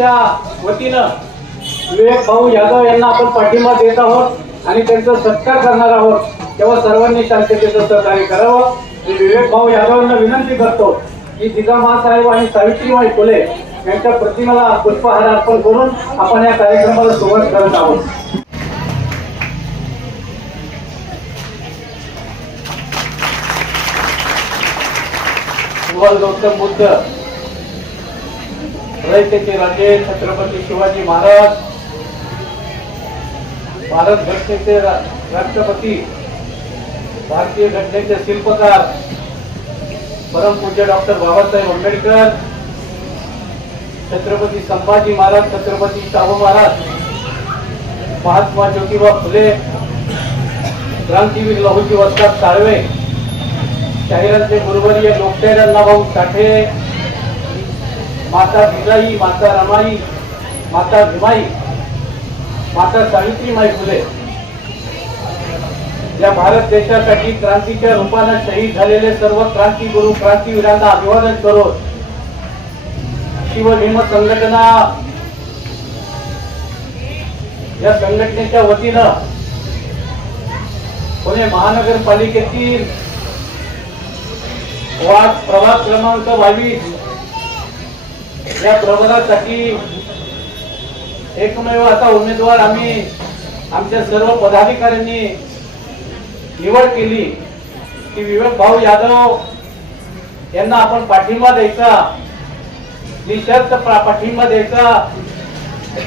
यांच्या वतीनं विवेक भाऊ यादव यांना आपण पाठिंबा देत आहोत आणि त्यांचा सत्कार करणार आहोत. तेव्हा सर्वांनी शांततेचं सहकार्य करावं. मी विवेक भाऊ यादवांना विनंती करतो की जिजामासाहेब आणि सावित्रीबाई फुले यांच्या प्रतिमेला पुष्पहार अर्पण करून आपण या कार्यक्रमाला सुरुवात करत आहोत. गौतम बुद्ध रयतेचे राजे छत्रपती शिवाजी महाराज भारत घटनेचे राष्ट्रपती भारतीय घटनेचे शिल्पकार परमपूज्य डॉक्टर बाबासाहेब आंबेडकर छत्रपती संभाजी महाराज छत्रपती शाहू महाराज महात्मा ज्योतिबा फुले क्रांतीवीर लहूजी वस्ताद साळवे शाहिरांचे गुरुवर्य लोकशाहीर अण्णाभाऊ साठे माता जिजाई माता रमाई माता भीमाई माता सावित्रीमाई फुले. या भारत देशासाठी क्रांतीच्या रूपानं शहीद झालेले सर्व क्रांतीगुरु क्रांतीवीरांना अभिवादन करून शिवभीम संघटना या संघटनेच्या वतीनं पुणे महानगरपालिकेतील वार्ड प्रभाग क्रमांक बावीस या प्रभागासाठी एकमेव आता उमेदवार आम्ही आमच्या सर्व पदाधिकाऱ्यांनी निवड केली. की विवेक भाऊ यादव यांना आपण पाठिंबा द्यायचा निशर्त पाठिंबा द्यायचा.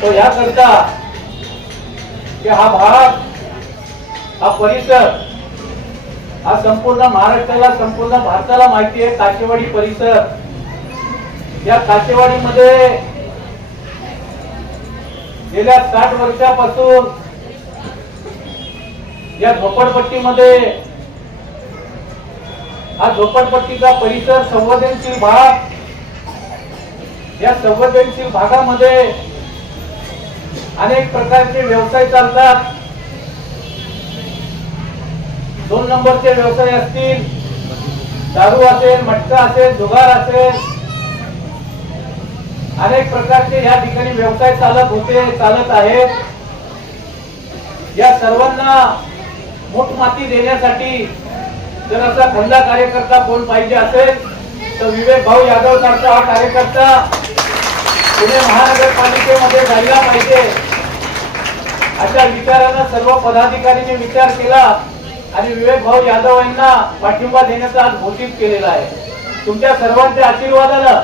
तो याकरता की हा भाग हा परिसर हा संपूर्ण महाराष्ट्राला संपूर्ण भारताला माहिती आहे काचेवाडी परिसर. या काचेवाडीमध्ये गेल्या साठ वर्षापासून या झोपडपट्टीमध्ये हा झोपडपट्टीचा परिसर संवेदनशील भाग या संवेदनशील भागामध्ये अनेक प्रकारचे व्यवसाय चालतात. दोन नंबरचे व्यवसाय असतील. दारू असेल मटका असेल जुगार असेल अनेक प्रकारचे या ठिकाणी व्यवसाय चालत होते चालत आहेत या सर्वांना मूठमाती देण्यासाठी जर असा खंदा कार्यकर्ता कोण पाहिजे असेल तर विवेक भाऊ यादव सारखा हा कार्यकर्ता पुणे महानगरपालिकेमध्ये जायला पाहिजे. अशा विचारानं सर्व पदाधिकाऱ्यांनी विचार केला आणि विवेक भाऊ यादव यांना पाठिंबा देण्याचा आज घोषित केलेला आहे. तुमच्या सर्वांच्या आशीर्वादानं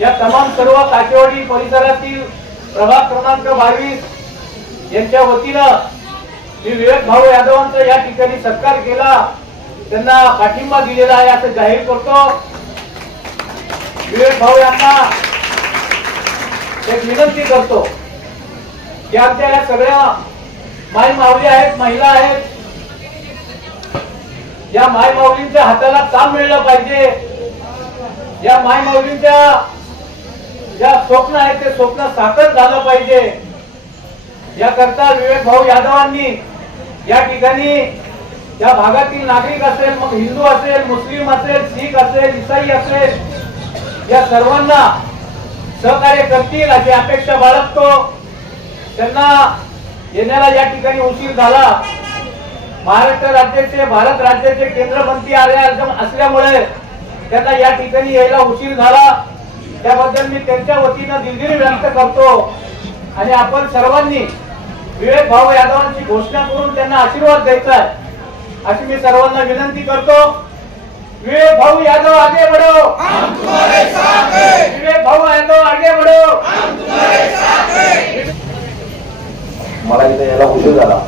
या तमाम सर्व काटेवाडी परिसरातील प्रभाग क्रमांक बावीस यांच्या वतीनं मी विवेक भाऊ यादवांचा या ठिकाणी सत्कार केला. त्यांना पाठिंबा दिलेला आहे असं जाहीर करतो. विवेक भाऊ यांना एक विनंती करतो की आमच्या या सगळ्या माय माऊली आहेत महिला आहेत या माय माऊलींच्या हाताला काम मिळलं पाहिजे. या माय माऊलींच्या ज्या स्वप्न आहेत ते स्वप्न साकार झालं पाहिजे. याकरता विवेक भाऊ यादवांनी या ठिकाणी या भागातील नागरिक असेल मग हिंदू असेल मुस्लिम असेल शीख असेल इसाई असेल या सर्वांना सहकार्य करतील अशी अपेक्षा बाळगतो. त्यांना येण्याला या ठिकाणी उशीर झाला. महाराष्ट्र राज्याचे भारत राज्याचे केंद्रमंत्री आले असल्यामुळे त्यांना या ठिकाणी यायला उशीर झाला. त्याबद्दल मी त्यांच्या वतीनं दिलगिरी व्यक्त करतो. आणि आपण सर्वांनी विवेक भाऊ यादवांची घोषणा करून त्यांना आशीर्वाद द्यायचा आहे. अशी मी सर्वांना विनंती करतो. विवेक भाऊ यादव आगे बढो. विवेक भाऊ यादव आगे बढो. मला इथे यायला उशीर झाला.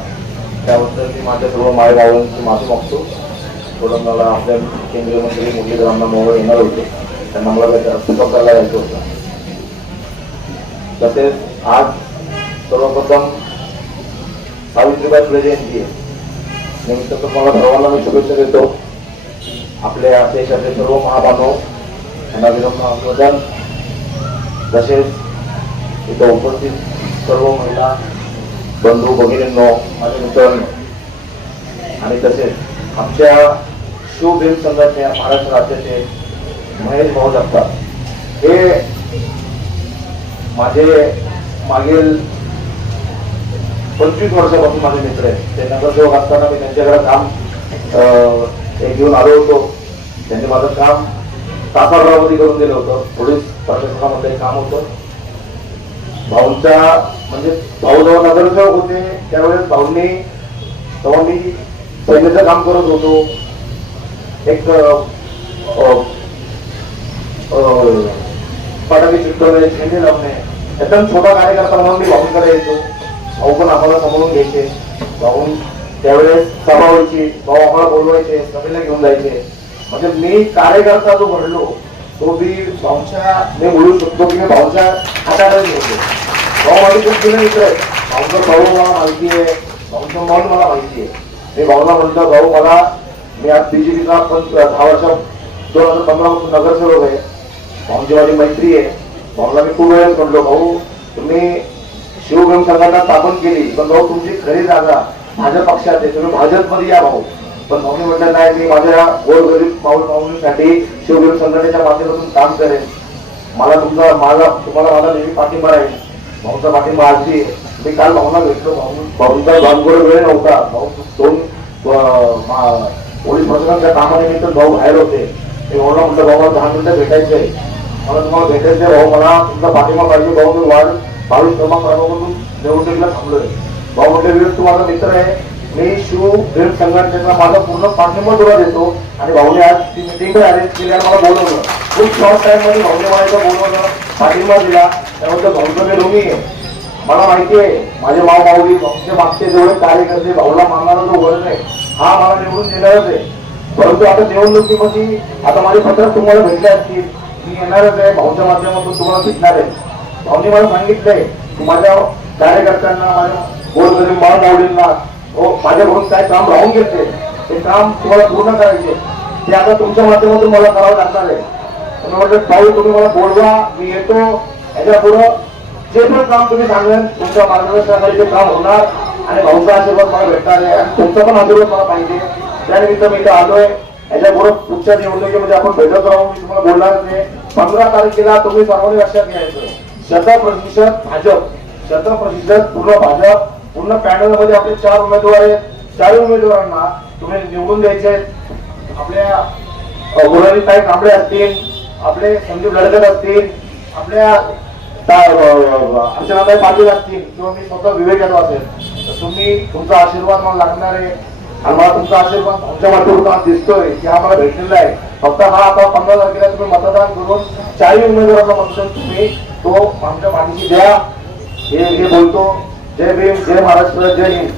त्याबद्दल मी माझ्या सर्व मायभावांची माफी मागतो. थोडं मला आपल्या केंद्रीय मंत्री मुरलीधरांना मोबाईल येणार होते त्यांना मला पिकअप करायला जायचं होतं. तसेच आज सर्वप्रथम सावित्रीबाई फुले जयंती आहे. निमित्त तुम्हाला सर्वांना मी शुभेच्छा देतो. आपल्या देशाचे सर्व महाबांधव यांना विनोदन तसेच इथं उपस्थित सर्व महिला बंधू भगिनींनो माझे मित्र आणि तसेच आमच्या शिवभीम संघटने महाराष्ट्र राज्याचे महेश भाऊ जगताप. हे माझे मागील पंचवीस वर्षापासून माझे मित्र आहेत. ते नगरसेवक असताना मी त्यांच्याकडे काम अं, घेऊन आलो होतो. त्यांनी माझं काम तासाभरामध्ये करून दिलं होतं. पोलीस प्रशासनामध्ये काम होतं. भाऊंच्या म्हणजे भाऊ जेव्हा नगरसेवक होते त्यावेळेस भाऊंनी तेव्हा मी सैन्याचं काम करत होतो. एक अं, अं, चिटकवणे झेंडे लावणे. एकदम छोटा कार्यकर्ता म्हणून मी भाऊंकडे येतो. भाऊ पण आम्हाला समजून घ्यायचे. भाऊन त्यावेळेस सभा व्हायची भाऊ आम्हाला बोलवायचे सभेला घेऊन जायचे. म्हणजे मी कार्यकर्ता जो घडलो तो मी भाऊच्या मी बोलू शकतो की मी भाऊच्या हाताखाली घेतो भाऊ माझे खूप जुने मित्र आहेत. भाऊचं भाऊ मला माहिती आहे. भाऊचं मन मला माहिती आहे. मी भाऊला म्हणतो भाऊ मला मी आज बीजेपीचा पण दहा वर्ष दोन हजार पंधरा पासून नगरसेवक आहे. भाऊंची माझी मैत्री आहे. भाऊला मी खूप वेळेस म्हणलो भाऊ तुम्ही शिवभीम संघटना स्थापन केली पण भाऊ तुमची खरी जागा माझ्या पक्षात आहे. तुम्ही भाजपमध्ये या भाऊ. पण भाऊनी म्हटलं नाही मी माझ्या गोरगरीब माऊल माऊलीसाठी शिवभीम संघटनेच्या माध्यमातून काम करेन. मला तुमचा माझा तुम्हाला माझा नेहमी पाठिंबा राहील. भाऊचा पाठिंबा आजी मी काल भाऊना भेटलो भाऊ भाऊंचा भानगोड वेळ नव्हता. भाऊ दोन पोलीस प्रशासनाच्या कामानिमित्त भाऊ बाहेर होते. मी भाऊला म्हटलं भाऊ दहा मिनिटं भेटायचे मला तुम्हाला भेटायचे भाऊ मला तुमचा पाठिंबा पाहिजे. भाऊ मी वाढ बावीस क्रमांक प्रभागातून निवडणुकीला थांबलोय. भाऊ म्हटले विवेक तुम्हाला मित्र आहे. मी शिव प्रेम संघटनेचा माझा पूर्ण पाठिंबा तुला देतो. आणि भाऊने आज ती मिटिंग अरेंज केली आणि मला बोलवलं. खूप शॉर्ट टाइममध्ये भाऊने मला इथं बोलवलं पाठिंबा दिला. त्याबद्दल भाऊचं मी ऋणी आहे. मला माहिती आहे माझे माव भाऊली भाऊचे मागचे जेवढे कार्यकर्ते भाऊला मानणारा जो वर्ग आहे हा मला निवडून देणारच आहे. परंतु आता निवडणुकीमध्ये आता माझे पत्र तुम्हाला भेटले असतील. मी येणारच आहे भाऊच्या माध्यमातून तुम्हाला भेटणार आहे. भाऊनी मला सांगितलंय की माझ्या कार्यकर्त्यांना माझ्या गोरगरीब माव माऊलींना हो माझ्याकडून काय काम राहून घेते ते काम तुम्हाला पूर्ण करायचे ते आता तुमच्या माध्यमातून मला करावं लागणार आहे. मी म्हटलं भाऊ तुम्ही मला बोलवा मी येतो. याच्या पुढं जे पण काम तुम्ही सांगेल तुमच्या मार्गदर्शनाखाली ते काम होणार आणि भाऊचा आशीर्वाद मला भेटणार आहे आणि तुमचा पण आशीर्वाद मला पाहिजे. त्यानिमित्त मी इथं आलोय. याच्यापुढे पुढच्या निवडणुकीमध्ये आपण भेटत राहू मी तुम्हाला बोलणार नाही पंधरा तारखेला तुम्ही सर्वांनी लक्षात घ्यायचं शत प्रतिशत भाजप शत प्रतिशत पूर्ण भाजप पूर्ण पॅनलमध्ये आपले चार उमेदवार आहेत चारही उमेदवारांना तुम्ही निवडून द्यायचे आहेत आपल्या गुरुवारी ताई कांबळे असतील आपले संदीप लडकर असतील आपल्या अर्चनाताई पाटील असतील किंवा मी स्वतः विवेक यादव असेल तर तुम्ही तुमचा आशीर्वाद मला लागणार आहे. आणि मला तुमचा आशीर्वाद तुमच्या माध्यमातून दिसतोय की हा मला भेटलेला आहे. फक्त हा आता पंधरा तारखेला तुम्ही मतदान करून चारही उमेदवारांना मतदान तुम्ही तो आमच्या माहिती द्या. हे हे बोलतो. जय भीम जय महाराष्ट्र जय हिंद.